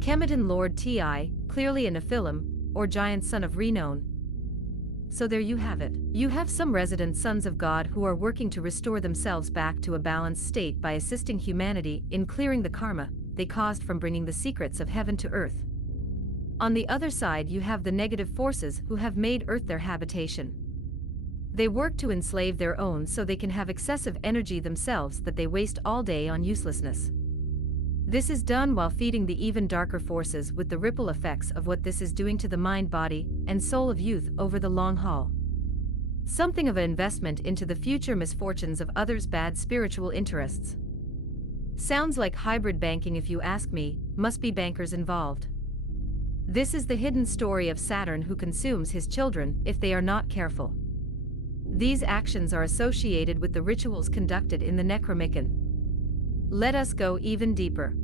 Kemetan Lord Ti, clearly a Nephilim, or giant son of renown. So there you have it. You have some resident sons of God who are working to restore themselves back to a balanced state by assisting humanity in clearing the karma they caused from bringing the secrets of heaven to earth. On the other side you have the negative forces who have made earth their habitation. They work to enslave their own so they can have excessive energy themselves that they waste all day on uselessness. This is done while feeding the even darker forces with the ripple effects of what this is doing to the mind, body, and soul of youth over the long haul. Something of an investment into the future misfortunes of others' bad spiritual interests. Sounds like hybrid banking if you ask me, must be bankers involved. This is the hidden story of Saturn who consumes his children if they are not careful. These actions are associated with the rituals conducted in the Necronomicon. Let us go even deeper.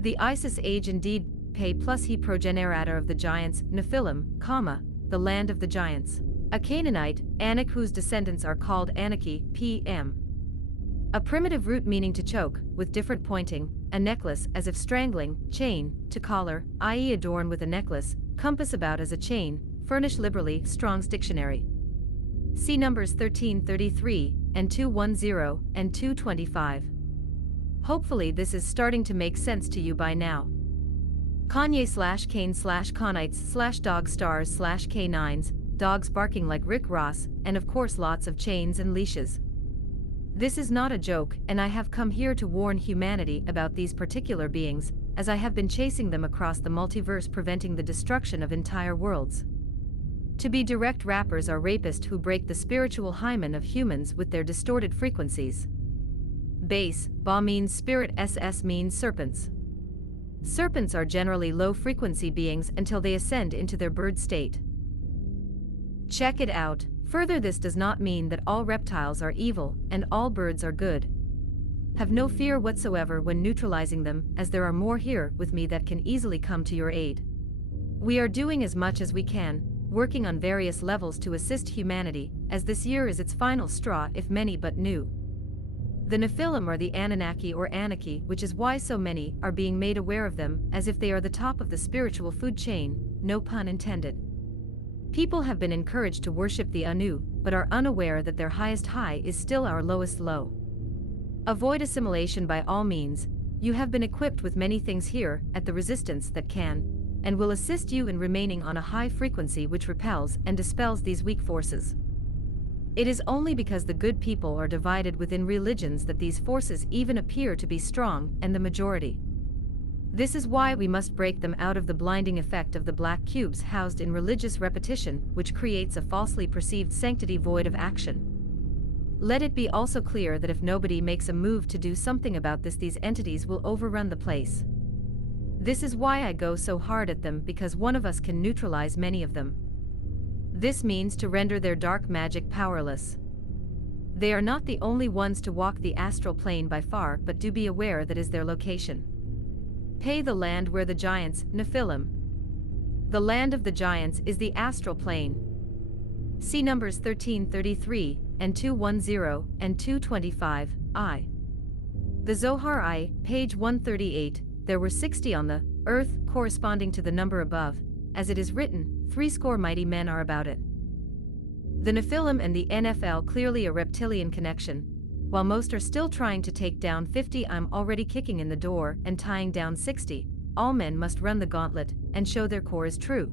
The Isis age indeed, pay plus he progenitor of the giants, Nephilim, the land of the giants. A Canaanite, Anak whose descendants are called Anaki, p.m. A primitive root meaning to choke, with different pointing, a necklace as if strangling, chain, to collar, i.e. adorn with a necklace, compass about as a chain, furnish liberally, Strong's Dictionary. See numbers 1333, and 210, and 225. Hopefully this is starting to make sense to you by now. Kanye/Kane/Conites/dog stars/K9s, dogs barking like Rick Ross, and of course lots of chains and leashes. This is not a joke, and I have come here to warn humanity about these particular beings, as I have been chasing them across the multiverse, preventing the destruction of entire worlds. To be direct, rappers are rapists who break the spiritual hymen of humans with their distorted frequencies. Base, Ba means spirit, SS means serpents. Serpents are generally low-frequency beings until they ascend into their bird state. Check it out. Further, this does not mean that all reptiles are evil and all birds are good. Have no fear whatsoever when neutralizing them, as there are more here with me that can easily come to your aid. We are doing as much as we can, working on various levels to assist humanity, as this year is its final straw if many but new. The Nephilim are the Anunnaki or Anaki, which is why so many are being made aware of them, as if they are the top of the spiritual food chain, no pun intended. People have been encouraged to worship the Anu, but are unaware that their highest high is still our lowest low. Avoid assimilation by all means. You have been equipped with many things here at the Resistance that can, and will assist you in remaining on a high frequency which repels and dispels these weak forces. It is only because the good people are divided within religions that these forces even appear to be strong and the majority. This is why we must break them out of the blinding effect of the black cubes housed in religious repetition, which creates a falsely perceived sanctity void of action. Let it be also clear that if nobody makes a move to do something about this, these entities will overrun the place. This is why I go so hard at them, because one of us can neutralize many of them. This means to render their dark magic powerless. They are not the only ones to walk the astral plane by far, but do be aware that is their location. Pay the land where the giants, Nephilim. The land of the giants is the astral plane. See numbers 1333, and 210, and 225, I. The Zohar I, page 138, there were 60 on the earth, corresponding to the number above, as it is written, 80 mighty men are about it. The Nephilim and the NFL clearly a reptilian connection. While most are still trying to take down 50, I'm already kicking in the door and tying down 60. All men must run the gauntlet and show their core is true.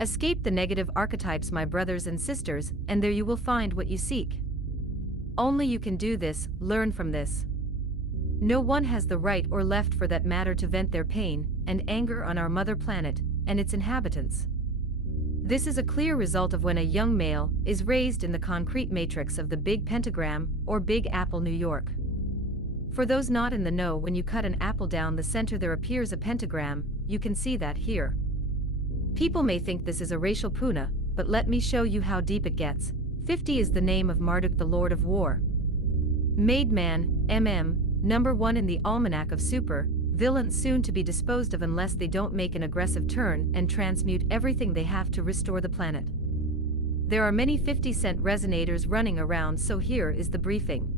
Escape the negative archetypes, my brothers and sisters, and there you will find what you seek. Only you can do this. Learn from this. No one has the right or left for that matter to vent their pain and anger on our mother planet and its inhabitants. This is a clear result of when a young male is raised in the concrete matrix of the Big Pentagram or Big Apple, New York. For those not in the know, when you cut an apple down the center there appears a pentagram. You can see that here. People may think this is a racial puna, but let me show you how deep it gets. 50 is the name of Marduk, the Lord of War. Made man, number 1 in the almanac of super villains, soon to be disposed of unless they don't make an aggressive turn and transmute everything they have to restore the planet. There are many 50-cent resonators running around, so here is the briefing.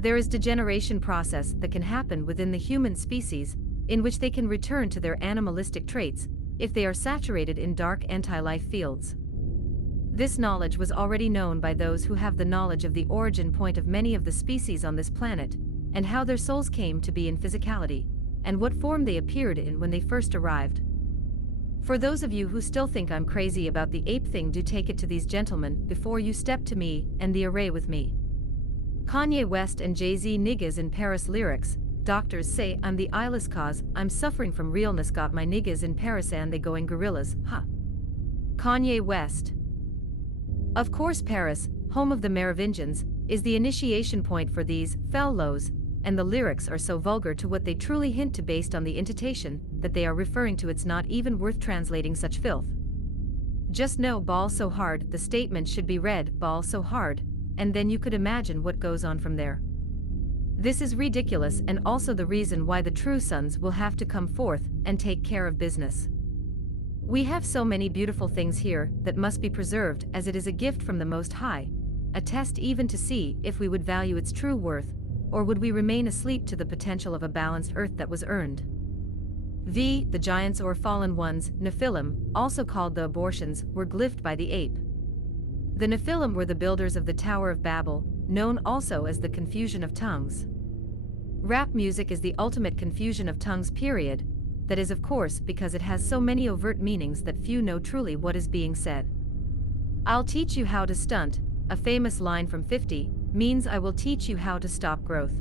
There is degeneration process that can happen within the human species in which they can return to their animalistic traits, if they are saturated in dark anti-life fields. This knowledge was already known by those who have the knowledge of the origin point of many of the species on this planet, and how their souls came to be in physicality, and what form they appeared in when they first arrived. For those of you who still think I'm crazy about the ape thing, do take it to these gentlemen before you step to me and the array with me. Kanye West and Jay-Z niggas in Paris lyrics, doctors say I'm the eyeless cause, I'm suffering from realness, got my niggas in Paris and they going gorillas, huh? Kanye West. Of course Paris, home of the Merovingians, is the initiation point for these fellows, and the lyrics are so vulgar to what they truly hint to based on the intonation that they are referring to. It's not even worth translating such filth. Just know ball so hard, the statement should be read ball so hard, and then you could imagine what goes on from there. This is ridiculous and also the reason why the true sons will have to come forth and take care of business. We have so many beautiful things here that must be preserved as it is a gift from the Most High, a test even to see if we would value its true worth, or would we remain asleep to the potential of a balanced earth that was earned. The giants or fallen ones, Nephilim, also called the abortions, were glyphed by the ape. The Nephilim were the builders of the Tower of Babel, known also as the confusion of tongues. Rap music is the ultimate confusion of tongues, period. That is, of course, because it has so many overt meanings that few know truly what is being said. I'll teach you how to stunt, a famous line from 50, means I will teach you how to stop growth.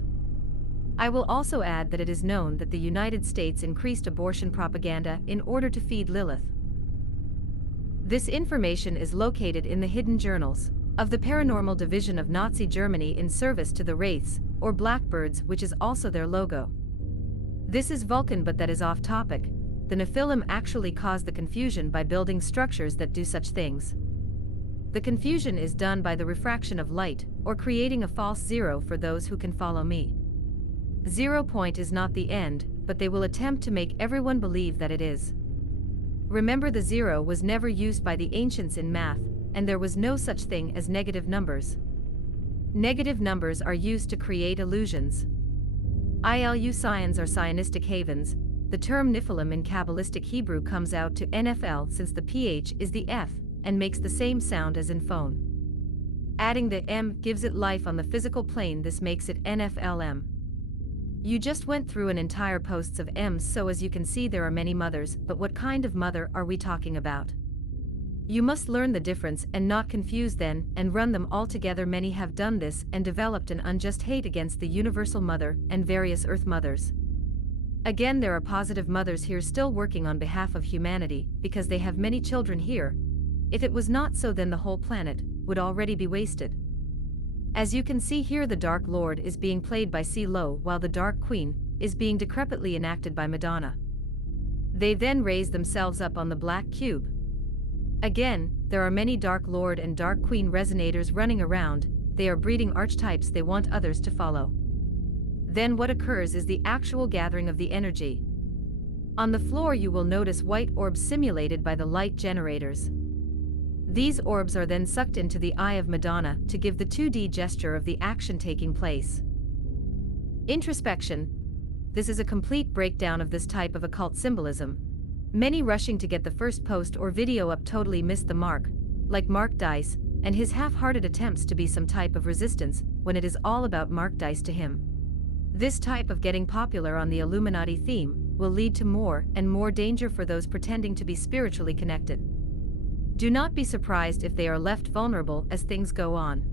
I will also add that it is known that the United States increased abortion propaganda in order to feed Lilith. This information is located in the hidden journals of the paranormal division of Nazi Germany in service to the Wraiths, or Blackbirds, which is also their logo. This is Vulcan, but that is off topic. The Nephilim actually caused the confusion by building structures that do such things. The confusion is done by the refraction of light, or creating a false zero for those who can follow me. 0 point is not the end, but they will attempt to make everyone believe that it is. Remember, the zero was never used by the ancients in math, and there was no such thing as negative numbers. Negative numbers are used to create illusions. ILU scions are Zionistic havens. The term Nephilim in Kabbalistic Hebrew comes out to NFL since the PH is the F and makes the same sound as in phone. Adding the M gives it life on the physical plane. This makes it NFLM. You just went through an entire posts of M's, so as you can see there are many mothers, but what kind of mother are we talking about? You must learn the difference and not confuse then and run them all together. Many have done this and developed an unjust hate against the universal mother and various earth mothers. Again, there are positive mothers here still working on behalf of humanity because they have many children here. If it was not so, then the whole planet would already be wasted. As you can see here, the Dark Lord is being played by CeeLo while the Dark Queen is being decrepitly enacted by Madonna. They then raise themselves up on the black cube. Again, there are many Dark Lord and Dark Queen resonators running around. They are breeding archetypes they want others to follow. Then what occurs is the actual gathering of the energy. On the floor you will notice white orbs simulated by the light generators. These orbs are then sucked into the eye of Madonna to give the 2D gesture of the action taking place. Introspection. This is a complete breakdown of this type of occult symbolism. Many rushing to get the first post or video up totally missed the mark, like Mark Dice and his half-hearted attempts to be some type of resistance when it is all about Mark Dice to him. This type of getting popular on the Illuminati theme will lead to more and more danger for those pretending to be spiritually connected. Do not be surprised if they are left vulnerable as things go on.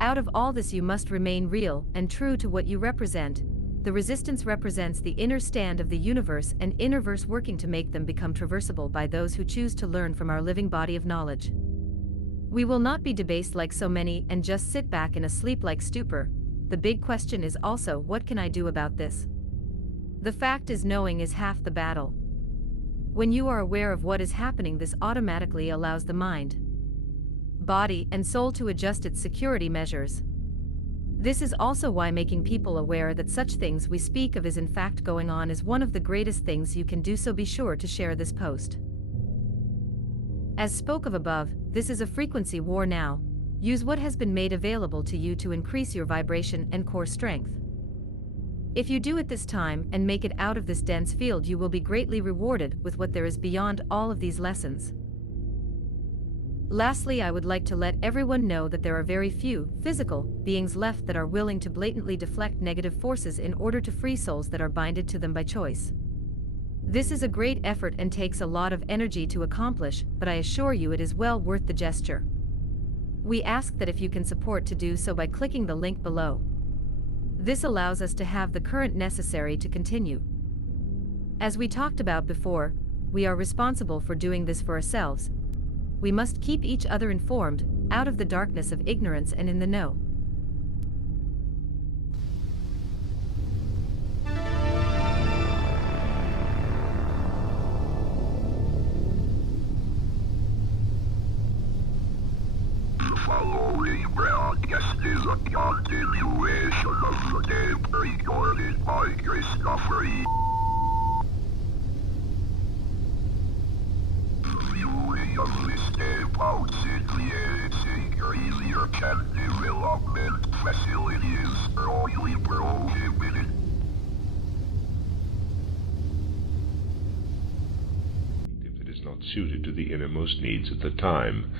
Out of all this, you must remain real and true to what you represent. The resistance represents the inner stand of the universe and innerverse working to make them become traversable by those who choose to learn from our living body of knowledge. We will not be debased like so many and just sit back in a sleep-like stupor. The big question is also, what can I do about this? The fact is, knowing is half the battle. When you are aware of what is happening, this automatically allows the mind, body, and soul to adjust its security measures. This is also why making people aware that such things we speak of is in fact going on is one of the greatest things you can do, so be sure to share this post. As spoke of above, this is a frequency war now. Use what has been made available to you to increase your vibration and core strength. If you do at this time and make it out of this dense field, you will be greatly rewarded with what there is beyond all of these lessons. Lastly, I would like to let everyone know that there are very few physical beings left that are willing to blatantly deflect negative forces in order to free souls that are binded to them by choice. This is a great effort and takes a lot of energy to accomplish, but I assure you it is well worth the gesture. We ask that if you can support to do so by clicking the link below. This allows us to have the current necessary to continue. As we talked about before, we are responsible for doing this for ourselves. We must keep each other informed, out of the darkness of ignorance and in the know. Following broadcast is a continuation of the tape recorded by Christopher E. Viewing of this tape outside creates easier can development facilities strongly prohibited. If it is not suited to the innermost needs at the time,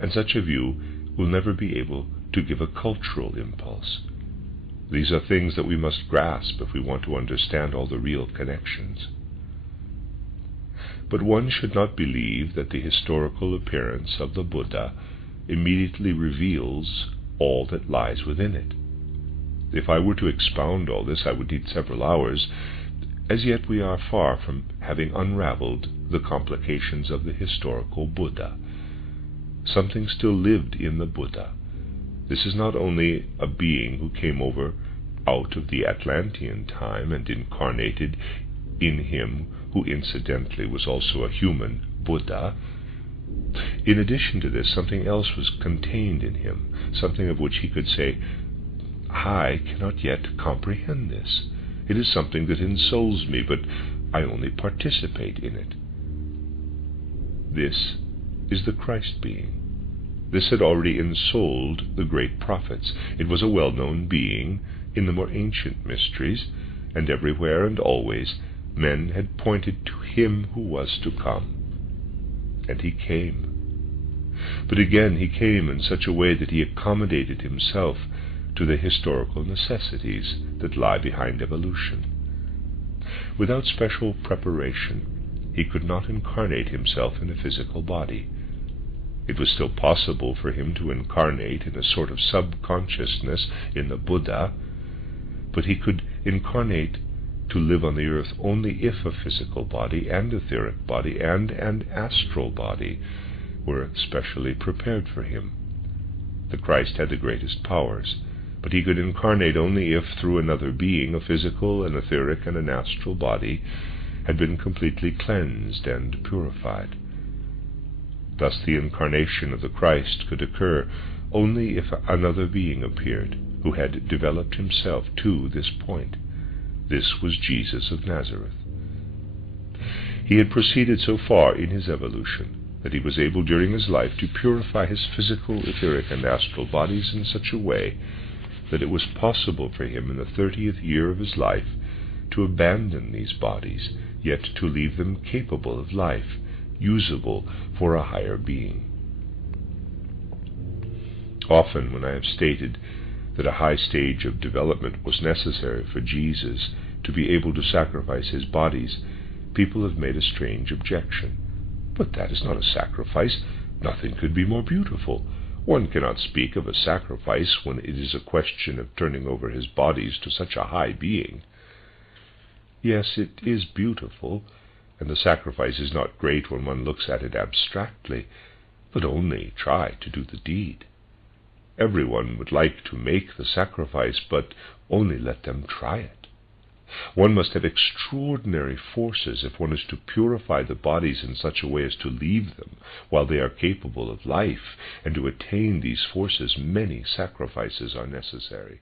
and such a view will never be able to give a cultural impulse. These are things that we must grasp if we want to understand all the real connections. But one should not believe that the historical appearance of the Buddha immediately reveals all that lies within it. If I were to expound all this, I would need several hours. As yet we are far from having unraveled the complications of the historical Buddha. Something still lived in the Buddha. This is not only a being who came over out of the Atlantean time and incarnated in him, who incidentally was also a human Buddha. In addition to this, something else was contained in him, something of which he could say, I cannot yet comprehend this. It is something that ensouls me, but I only participate in it. This is the Christ being. This had already ensouled the great prophets. It was a well-known being in the more ancient mysteries, and everywhere and always men had pointed to him who was to come. And he came. But again he came in such a way that he accommodated himself to the historical necessities that lie behind evolution. Without special preparation, he could not incarnate himself in a physical body. It was still possible for him to incarnate in a sort of subconsciousness in the Buddha, but he could incarnate to live on the earth only if a physical body and etheric body and an astral body were specially prepared for him. The Christ had the greatest powers, but he could incarnate only if, through another being, a physical, an etheric, and an astral body had been completely cleansed and purified. Thus the incarnation of the Christ could occur only if another being appeared, who had developed himself to this point. This was Jesus of Nazareth. He had proceeded so far in his evolution that he was able during his life to purify his physical, etheric, and astral bodies in such a way that it was possible for him in the 30th year of his life to abandon these bodies, yet to leave them capable of life, usable for a higher being. Often when I have stated that a high stage of development was necessary for Jesus to be able to sacrifice his bodies, people have made a strange objection. But that is not a sacrifice. Nothing could be more beautiful. One cannot speak of a sacrifice when it is a question of turning over his bodies to such a high being. Yes, it is beautiful, and the sacrifice is not great when one looks at it abstractly, but only try to do the deed. Everyone would like to make the sacrifice, but only let them try it. One must have extraordinary forces if one is to purify the bodies in such a way as to leave them while they are capable of life, and to attain these forces many sacrifices are necessary.